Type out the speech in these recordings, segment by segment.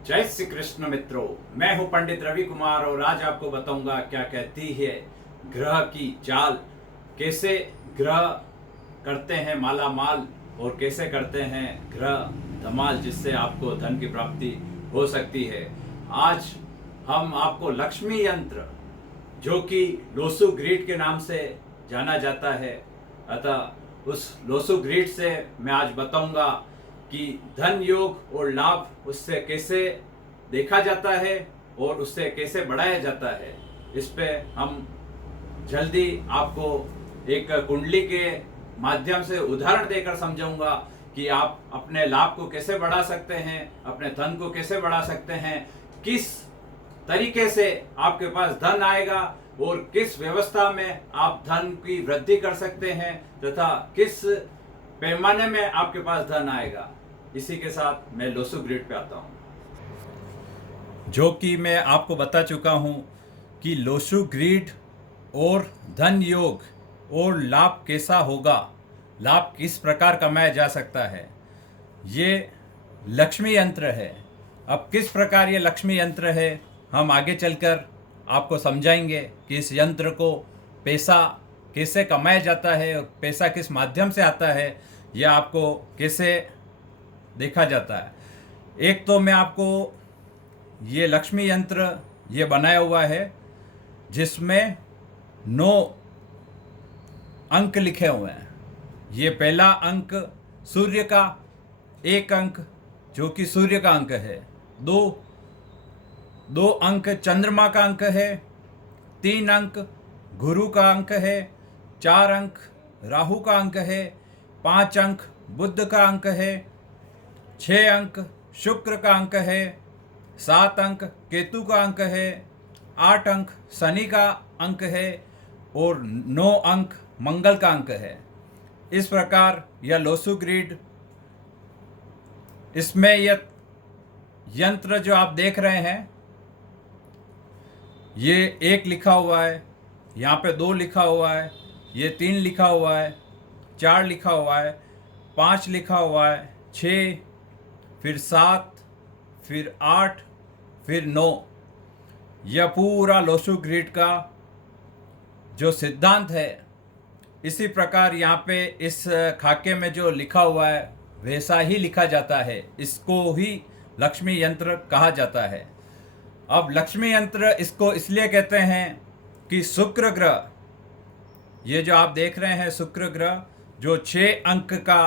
जय श्री कृष्ण मित्रों, मैं हूं पंडित रवि कुमार और आज आपको बताऊंगा क्या कहती है ग्रह की चाल। कैसे ग्रह करते हैं माला माल और कैसे करते हैं ग्रह धमाल, जिससे आपको धन की प्राप्ति हो सकती है। आज हम आपको लक्ष्मी यंत्र, जो कि लोसु ग्रीड के नाम से जाना जाता है, अतः उस लोसु ग्रीड से मैं आज बताऊंगा कि धन योग और लाभ उससे कैसे देखा जाता है और उससे कैसे बढ़ाया जाता है। इस पे हम जल्दी आपको एक कुंडली के माध्यम से उदाहरण देकर समझाऊंगा कि आप अपने लाभ को कैसे बढ़ा सकते हैं, अपने धन को कैसे बढ़ा सकते हैं, किस तरीके से आपके पास धन आएगा और किस व्यवस्था में आप धन की वृद्धि कर सकते हैं तथा किस पैमाने में आपके पास धन आएगा। इसी के साथ मैं लोसु ग्रिड पे आता हूँ, जो कि मैं आपको बता चुका हूँ कि लोसु ग्रिड और धन योग और लाभ कैसा होगा, लाभ किस प्रकार कमाया जा सकता है। ये लक्ष्मी यंत्र है। अब किस प्रकार ये लक्ष्मी यंत्र है हम आगे चलकर आपको समझाएंगे कि इस यंत्र को पैसा कैसे कमाया जाता है और पैसा किस माध्यम से आता है, यह आपको कैसे देखा जाता है। एक तो मैं आपको ये लक्ष्मी यंत्र ये बनाया हुआ है जिसमें 9 अंक लिखे हुए हैं। ये पहला अंक सूर्य का, एक अंक जो कि सूर्य का अंक है, दो अंक चंद्रमा का अंक है, 3 अंक गुरु का अंक है, 4 अंक राहु का अंक है, 5 अंक बुध का अंक है, 6 अंक शुक्र का अंक है, 7 अंक केतु का अंक है, 8 अंक शनि का अंक है और 9 अंक मंगल का अंक है। इस प्रकार यह लोसु ग्रिड, इसमें यह यंत्र जो आप देख रहे हैं, ये 1 लिखा हुआ है, यहाँ पे 2 लिखा हुआ है, ये 3 लिखा हुआ है, 4 लिखा हुआ है, 5 लिखा हुआ है, 6, फिर 7, फिर 8, फिर 9। यह पूरा लोसु ग्रिड का जो सिद्धांत है, इसी प्रकार यहाँ पे इस खाके में जो लिखा हुआ है वैसा ही लिखा जाता है। इसको ही लक्ष्मी यंत्र कहा जाता है। अब लक्ष्मी यंत्र इसको इसलिए कहते हैं कि शुक्र ग्रह, ये जो आप देख रहे हैं शुक्र ग्रह, जो 6 अंक का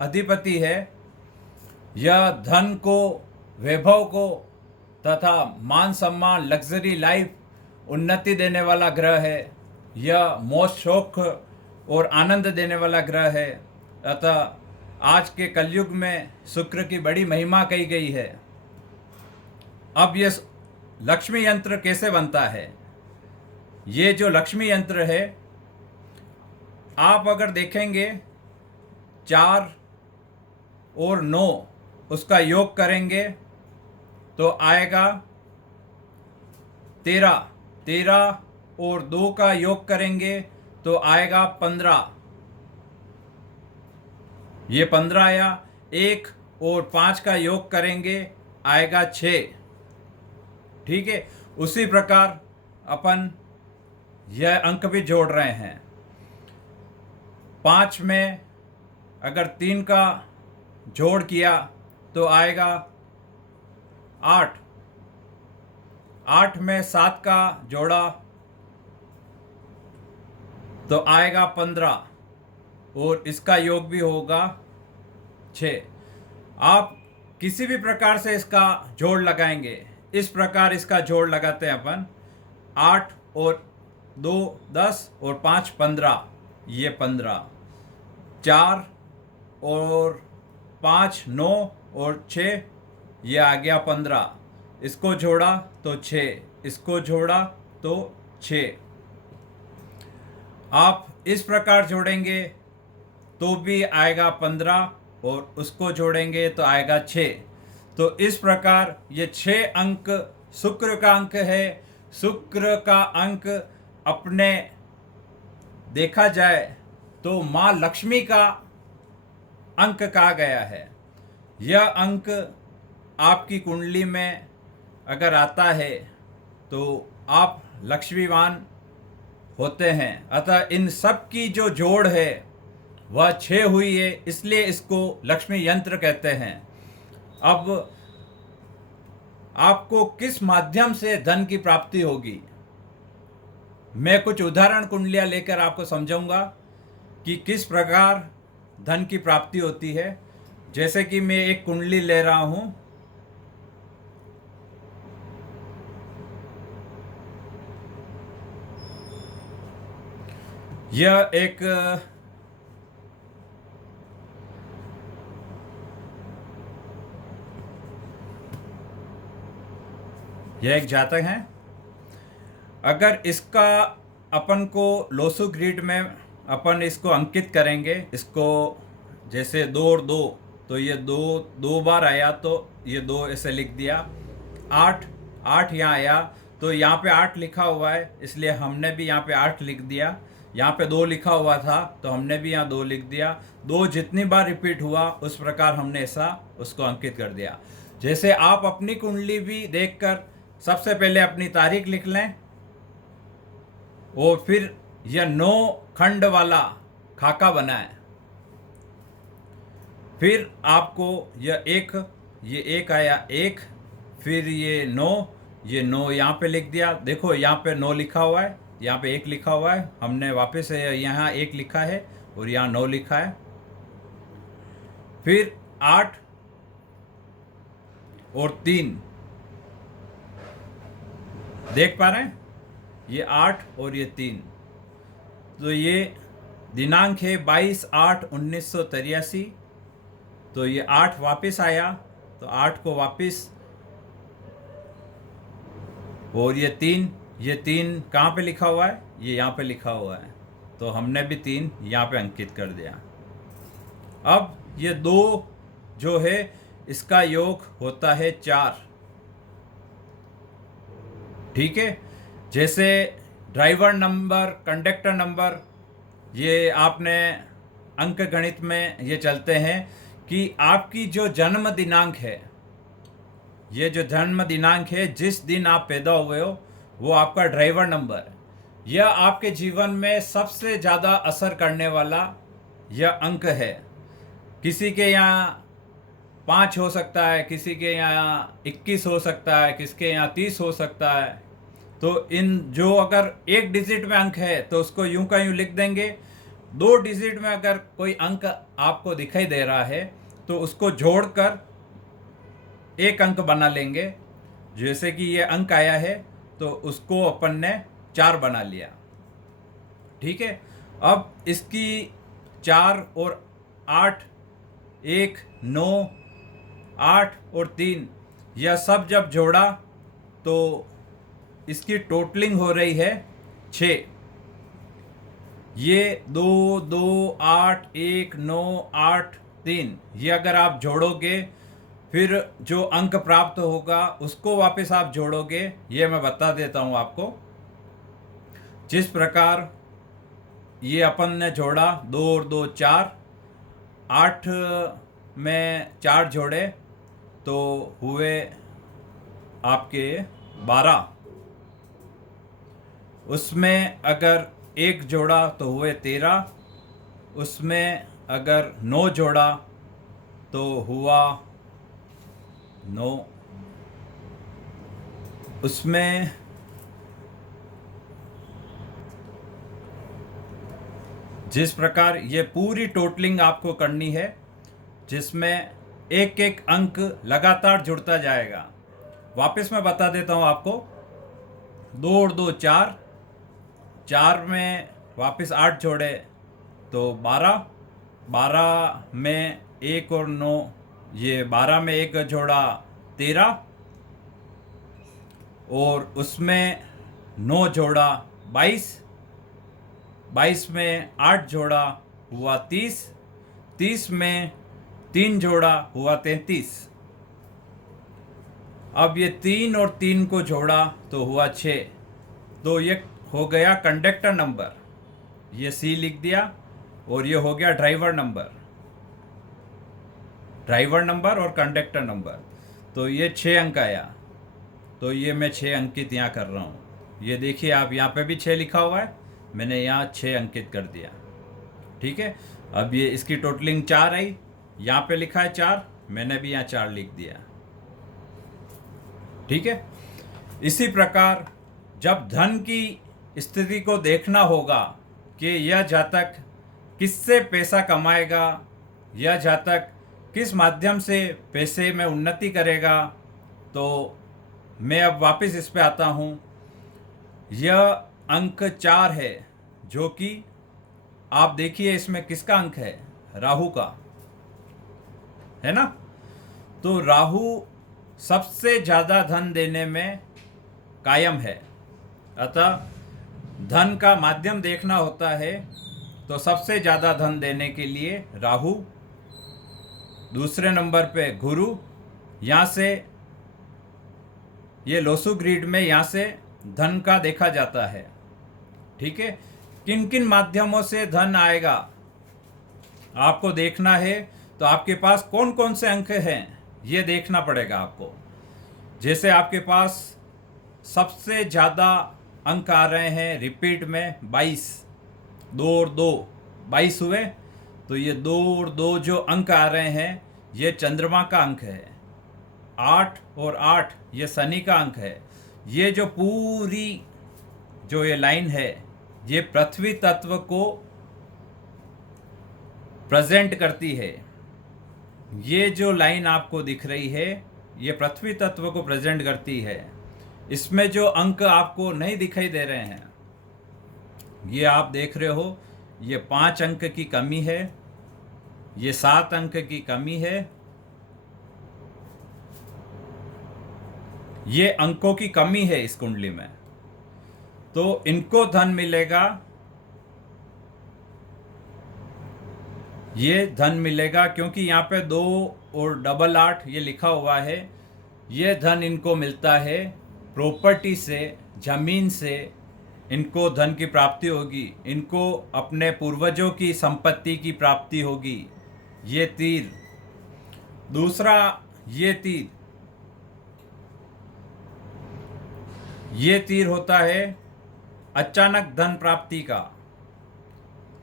अधिपति है, यह धन को, वैभव को तथा मान सम्मान, लग्जरी लाइफ, उन्नति देने वाला ग्रह है। यह मौज शौक और आनंद देने वाला ग्रह है। अतः आज के कलयुग में शुक्र की बड़ी महिमा कही गई है। अब ये लक्ष्मी यंत्र कैसे बनता है? ये जो लक्ष्मी यंत्र है, आप अगर देखेंगे 4 और 9 उसका योग करेंगे तो आएगा 13। 13 और 2 का योग करेंगे तो आएगा 15। ये 15 आया। 1 और 5 का योग करेंगे आएगा 6। ठीक है, उसी प्रकार अपन यह अंक भी जोड़ रहे हैं। 5 में अगर 3 का जोड़ किया तो आएगा 8। 8 में 7 का जोड़ा तो आएगा 15 और इसका योग भी होगा 6। आप किसी भी प्रकार से इसका जोड़ लगाएंगे। इस प्रकार इसका जोड़ लगाते हैं अपन। 8 और 2 10 और 5 15, ये 15। 4 और 5 9 और 6, ये आ गया 15। इसको जोड़ा तो 6, इसको जोड़ा तो 6। आप इस प्रकार जोड़ेंगे तो भी आएगा 15 और उसको जोड़ेंगे तो आएगा 6। तो इस प्रकार ये 6 अंक शुक्र का अंक है। शुक्र का अंक अपने देखा जाए तो माँ लक्ष्मी का अंक कहा गया है। यह अंक आपकी कुंडली में अगर आता है तो आप लक्ष्मीवान होते हैं। अतः इन सब की जो जोड़ है वह 6 हुई है, इसलिए इसको लक्ष्मी यंत्र कहते हैं। अब आपको किस माध्यम से धन की प्राप्ति होगी, मैं कुछ उदाहरण कुंडलियां लेकर आपको समझाऊंगा कि किस प्रकार धन की प्राप्ति होती है। जैसे कि मैं एक कुंडली ले रहा हूं, यह एक जातक है। अगर इसका अपन को लोसु ग्रिड में अपन इसको अंकित करेंगे, इसको जैसे 2 और 2, तो ये 2 बार आया तो ये 2 ऐसे लिख दिया। 8 यहाँ आया तो यहाँ पे 8 लिखा हुआ है, इसलिए हमने भी यहाँ पे 8 लिख दिया। यहाँ पे 2 लिखा हुआ था तो हमने भी यहाँ 2 लिख दिया। 2 जितनी बार रिपीट हुआ उस प्रकार हमने ऐसा उसको अंकित कर दिया। जैसे आप अपनी कुंडली भी देखकर सबसे पहले अपनी तारीख लिख लें और फिर यह 9 खंड वाला खाका बनाएं। फिर आपको ये एक आया 1, फिर ये 9 यहाँ पे लिख दिया। देखो यहाँ पे 9 लिखा हुआ है, यहाँ पे 1 लिखा हुआ है, हमने वापस यहाँ 1 लिखा है और यहाँ 9 लिखा है। फिर 8 और 3 देख पा रहे हैं, ये 8 और ये 3, तो ये दिनांक है 22/8/1983। तो ये 8 वापस आया तो 8 को वापस, और ये 3 कहाँ पे लिखा हुआ है, ये यहाँ पे लिखा हुआ है, तो हमने भी 3 यहाँ पे अंकित कर दिया। अब ये 2 जो है इसका योग होता है 4। ठीक है, जैसे ड्राइवर नंबर, कंडक्टर नंबर, ये आपने अंक गणित में ये चलते हैं कि आपकी जो जन्म दिनांक है, ये जो जन्म दिनांक है, जिस दिन आप पैदा हुए हो, वो आपका ड्राइवर नंबर है। यह आपके जीवन में सबसे ज़्यादा असर करने वाला यह अंक है। किसी के यहाँ 5 हो सकता है, किसी के यहाँ 21 हो सकता है, किसी के यहाँ 30 हो सकता है। तो इन जो अगर 1 डिजिट में अंक है तो उसको यूं का यूं लिख देंगे। 2 डिजिट में अगर कोई अंक आपको दिखाई दे रहा है तो उसको जोड़कर एक अंक बना लेंगे। जैसे कि ये अंक आया है तो उसको अपन ने 4 बना लिया। ठीक है, अब इसकी 4 और 8, 1, 9, 8 और 3, यह सब जब जोड़ा तो इसकी टोटलिंग हो रही है 6। ये 2, 2, 8, 1, 9, 8, 3, ये अगर आप जोड़ोगे फिर जो अंक प्राप्त होगा उसको वापस आप जोड़ोगे। ये मैं बता देता हूँ आपको। जिस प्रकार ये अपन ने जोड़ा 2 और 2 4, 8 में 4 जोड़े तो हुए आपके 12। उसमें अगर 1 जोड़ा तो हुए 13, उसमें अगर 9 जोड़ा तो हुआ 9, उसमें जिस प्रकार ये पूरी टोटलिंग आपको करनी है, जिसमें एक एक अंक लगातार जुड़ता जाएगा। वापस मैं बता देता हूँ आपको। 2 और 2 4, 4 में वापस 8 जोड़े तो 12, 12 में 1 और 9, ये 12 में 1 जोड़ा 13, और उसमें 9 जोड़ा 22, 22 में 8 जोड़ा हुआ 30, 30 में 3 जोड़ा हुआ 33। अब ये 3 और 3 को जोड़ा तो हुआ 6। तो ये हो गया कंडक्टर नंबर, ये C लिख दिया, और ये हो गया ड्राइवर नंबर और कंडक्टर नंबर। तो ये 6 अंक आया, तो ये मैं 6 अंकित यहाँ कर रहा हूँ। ये देखिए आप, यहाँ पे भी 6 लिखा हुआ है, मैंने यहाँ 6 अंकित कर दिया। ठीक है, अब ये इसकी टोटलिंग 4 आई, यहाँ पे लिखा है 4, मैंने भी यहाँ 4 लिख दिया। ठीक है, इसी प्रकार जब धन की स्थिति को देखना होगा कि यह जातक किससे पैसा कमाएगा, यह जातक किस माध्यम से पैसे में उन्नति करेगा, तो मैं अब वापस इस पे आता हूँ। यह अंक 4 है, जो कि आप देखिए इसमें किसका अंक है, राहु का, है ना। तो राहु सबसे ज़्यादा धन देने में कायम है, अतः धन का माध्यम देखना होता है तो सबसे ज़्यादा धन देने के लिए राहु, दूसरे नंबर पे गुरु, यहाँ से ये लोसु ग्रीड में यहाँ से धन का देखा जाता है। ठीक है, किन किन माध्यमों से धन आएगा आपको देखना है, तो आपके पास कौन कौन से अंक हैं ये देखना पड़ेगा आपको। जैसे आपके पास सबसे ज़्यादा अंक आ रहे हैं रिपीट में 22, 2 और 2 22 हुए, तो ये 2 और 2 जो अंक आ रहे हैं ये चंद्रमा का अंक है। 8 और 8 ये शनि का अंक है। ये जो पूरी जो ये लाइन है ये पृथ्वी तत्व को प्रेजेंट करती है। ये जो लाइन आपको दिख रही है ये पृथ्वी तत्व को प्रेजेंट करती है। इसमें जो अंक आपको नहीं दिखाई दे रहे हैं ये आप देख रहे हो, ये 5 अंक की कमी है, ये 7 अंक की कमी है, ये अंकों की कमी है इस कुंडली में, तो इनको धन मिलेगा, ये धन मिलेगा क्योंकि यहाँ पे 2 और 8 ये लिखा हुआ है। ये धन इनको मिलता है प्रॉपर्टी से, जमीन से इनको धन की प्राप्ति होगी, इनको अपने पूर्वजों की संपत्ति की प्राप्ति होगी। ये तीर, दूसरा ये तीर होता है अचानक धन प्राप्ति का।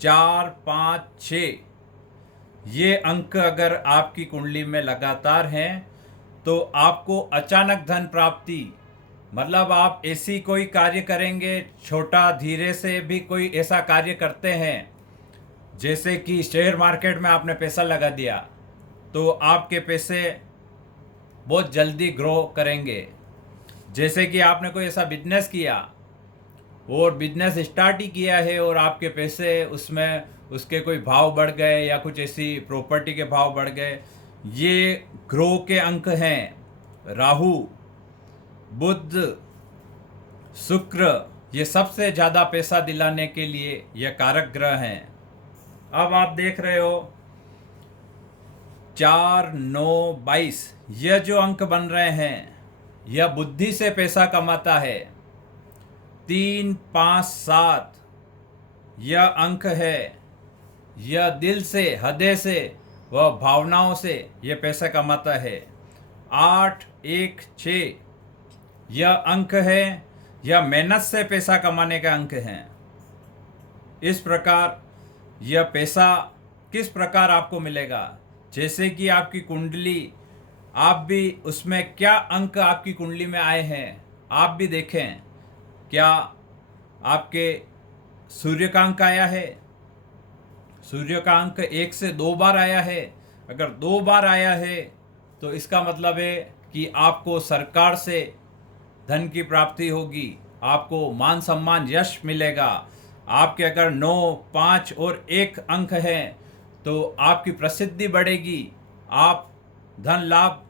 4, 5, 6 ये अंक अगर आपकी कुंडली में लगातार हैं तो आपको अचानक धन प्राप्ति, मतलब आप ऐसी कोई कार्य करेंगे, छोटा धीरे से भी कोई ऐसा कार्य करते हैं, जैसे कि शेयर मार्केट में आपने पैसा लगा दिया तो आपके पैसे बहुत जल्दी ग्रो करेंगे। जैसे कि आपने कोई ऐसा बिजनेस किया और बिजनेस स्टार्ट ही किया है और आपके पैसे उसमें उसके कोई भाव बढ़ गए या कुछ ऐसी प्रॉपर्टी के भाव बढ़ गए, ये ग्रो के अंक हैं। राहु, बुध, शुक्र ये सबसे ज़्यादा पैसा दिलाने के लिए ये कारक ग्रह हैं। अब आप देख रहे हो 4, 9, 22 यह जो अंक बन रहे हैं यह बुद्धि से पैसा कमाता है। 3, 5, 7 यह अंक है, यह दिल से, हृदय से व भावनाओं से यह पैसा कमाता है। 8, 1, 6 यह अंक है, यह मेहनत से पैसा कमाने का अंक है। इस प्रकार यह पैसा किस प्रकार आपको मिलेगा, जैसे कि आपकी कुंडली, आप भी उसमें क्या अंक आपकी कुंडली में आए हैं आप भी देखें। क्या आपके सूर्य का अंक आया है, सूर्य का अंक 1 से 2 बार आया है। अगर 2 बार आया है तो इसका मतलब है कि आपको सरकार से धन की प्राप्ति होगी, आपको मान सम्मान यश मिलेगा। आपके अगर 9, 5 और 1 अंक हैं तो आपकी प्रसिद्धि बढ़ेगी, आप धन लाभ,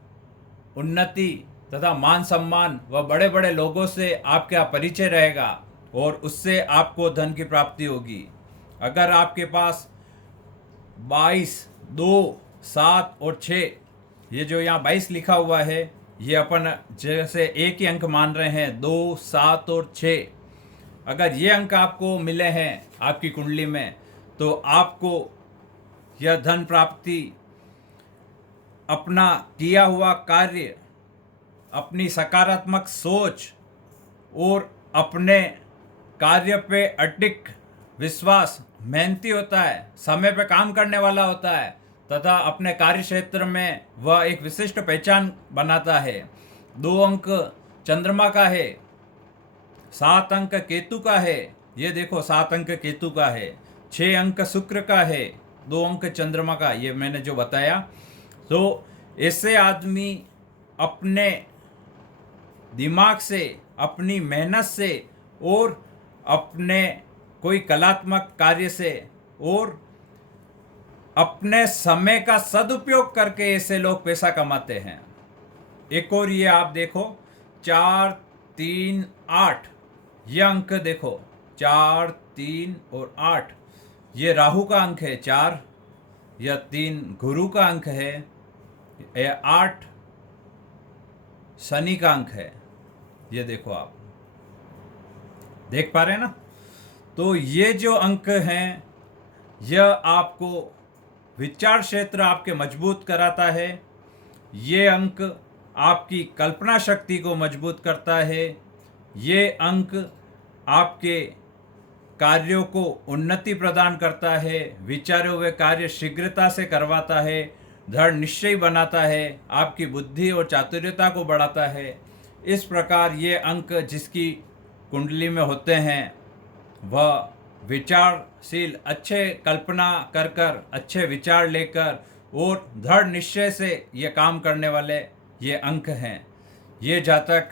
उन्नति तथा मान सम्मान व बड़े बड़े लोगों से आपका परिचय रहेगा और उससे आपको धन की प्राप्ति होगी। अगर आपके पास 22, 2, 7 और 6 ये जो यहाँ 22 लिखा हुआ है ये अपन जैसे एक ही अंक मान रहे हैं, 2, 7 और 6, अगर ये अंक आपको मिले हैं आपकी कुंडली में तो आपको यह धन प्राप्ति, अपना किया हुआ कार्य अपनी सकारात्मक सोच और अपने कार्य पे अडिग विश्वास, मेहनती होता है, समय पे काम करने वाला होता है तथा अपने कार्य क्षेत्र में वह एक विशिष्ट पहचान बनाता है। 2 अंक चंद्रमा का है, 7 अंक केतु का है, ये देखो 7 अंक केतु का है, 6 अंक शुक्र का है, 2 अंक चंद्रमा का, ये मैंने जो बताया। तो ऐसे आदमी अपने दिमाग से, अपनी मेहनत से और अपने कोई कलात्मक कार्य से और अपने समय का सदुपयोग करके ऐसे लोग पैसा कमाते हैं। एक और ये आप देखो 4, 3, 8, ये अंक देखो 4, 3 और 8, ये राहु का अंक है। 4 या 3 गुरु का अंक है, 8 शनि का अंक है। ये देखो, आप देख पा रहे हैं ना। तो ये जो अंक हैं, यह आपको विचार क्षेत्र आपके मजबूत कराता है। ये अंक आपकी कल्पना शक्ति को मजबूत करता है। ये अंक आपके कार्यों को उन्नति प्रदान करता है, विचारे हुए कार्य शीघ्रता से करवाता है, दृढ़ निश्चय बनाता है, आपकी बुद्धि और चातुर्यता को बढ़ाता है। इस प्रकार ये अंक जिसकी कुंडली में होते हैं वह विचारशील, अच्छे कल्पना कर कर, अच्छे विचार लेकर और दृढ़ निश्चय से ये काम करने वाले ये अंक हैं। ये जातक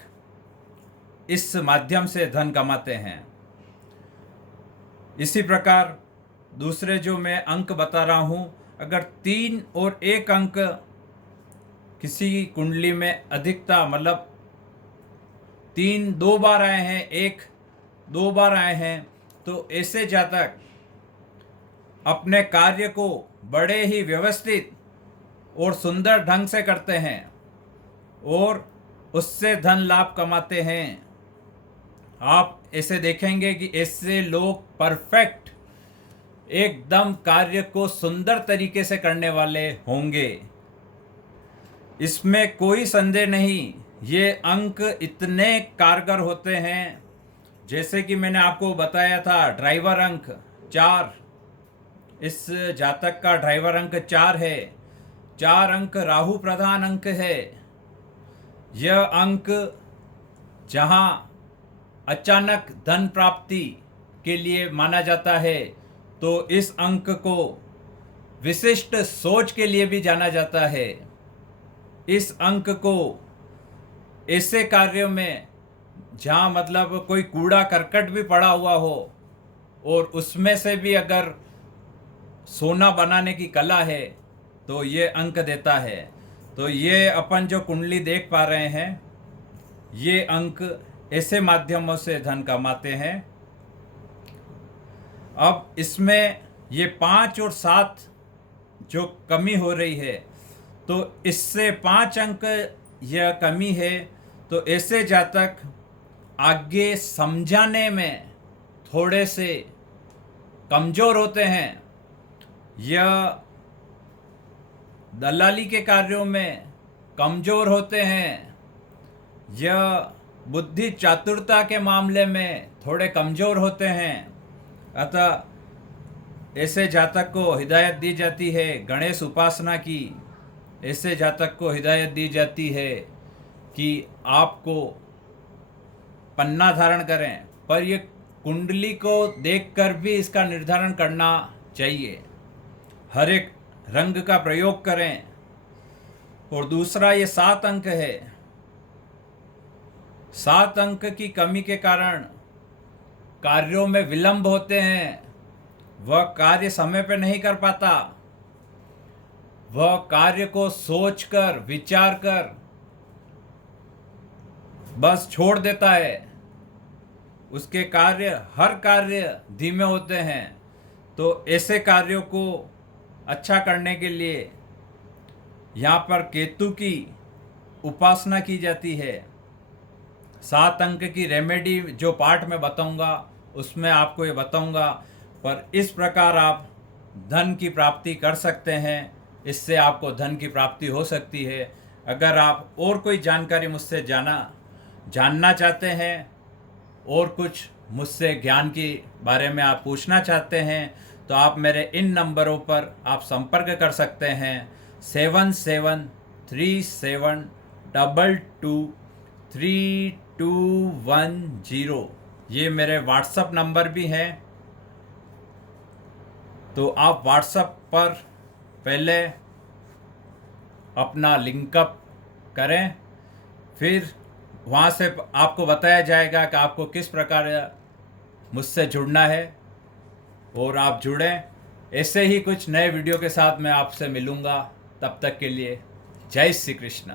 इस माध्यम से धन कमाते हैं। इसी प्रकार दूसरे जो मैं अंक बता रहा हूँ, अगर 3 और 1 अंक किसी की कुंडली में अधिकता, मतलब 3 2 बार आए हैं, 1 2 बार आए हैं, तो ऐसे जातक अपने कार्य को बड़े ही व्यवस्थित और सुंदर ढंग से करते हैं और उससे धन लाभ कमाते हैं। आप ऐसे देखेंगे कि ऐसे लोग परफेक्ट एकदम कार्य को सुंदर तरीके से करने वाले होंगे, इसमें कोई संदेह नहीं। ये अंक इतने कारगर होते हैं, जैसे कि मैंने आपको बताया था ड्राइवर अंक 4, इस जातक का ड्राइवर अंक 4 है। 4 अंक राहु प्रधान अंक है। यह अंक जहाँ अचानक धन प्राप्ति के लिए माना जाता है, तो इस अंक को विशिष्ट सोच के लिए भी जाना जाता है। इस अंक को ऐसे कार्यों में जहाँ मतलब कोई कूड़ा करकट भी पड़ा हुआ हो और उसमें से भी अगर सोना बनाने की कला है तो ये अंक देता है। तो ये अपन जो कुंडली देख पा रहे हैं, ये अंक ऐसे माध्यमों से धन कमाते हैं। अब इसमें ये 5 और 7 जो कमी हो रही है, तो इससे 5 अंक यह कमी है। तो ऐसे जातक आगे समझाने में थोड़े से कमज़ोर होते हैं। यह दलाली के कार्यों में कमज़ोर होते हैं। यह बुद्धि चातुरता के मामले में थोड़े कमज़ोर होते हैं। अतः ऐसे जातक को हिदायत दी जाती है गणेश उपासना की। ऐसे जातक को हिदायत दी जाती है कि आपको पन्ना धारण करें, पर ये कुंडली को देखकर भी इसका निर्धारण करना चाहिए। हर एक रंग का प्रयोग करें। और दूसरा ये 7 अंक है। 7 अंक की कमी के कारण कार्यों में विलंब होते हैं। वह कार्य समय पे नहीं कर पाता। वह कार्य को सोचकर, विचार कर बस छोड़ देता है। उसके हर कार्य धीमे होते हैं। तो ऐसे कार्यों को अच्छा करने के लिए यहाँ पर केतु की उपासना की जाती है। 7 अंक की रेमेडी जो पार्ट में बताऊंगा उसमें आपको ये बताऊंगा। पर इस प्रकार आप धन की प्राप्ति कर सकते हैं। इससे आपको धन की प्राप्ति हो सकती है। अगर आप और कोई जानकारी मुझसे जानना चाहते हैं और कुछ मुझसे ज्ञान के बारे में आप पूछना चाहते हैं तो आप मेरे इन नंबरों पर आप संपर्क कर सकते हैं 7737223210। ये मेरे व्हाट्सअप नंबर भी हैं, तो आप व्हाट्सअप पर पहले अपना लिंकअप करें, फिर वहाँ से आपको बताया जाएगा कि आपको किस प्रकार मुझसे जुड़ना है और आप जुड़ें। ऐसे ही कुछ नए वीडियो के साथ मैं आपसे मिलूँगा। तब तक के लिए जय श्री कृष्ण।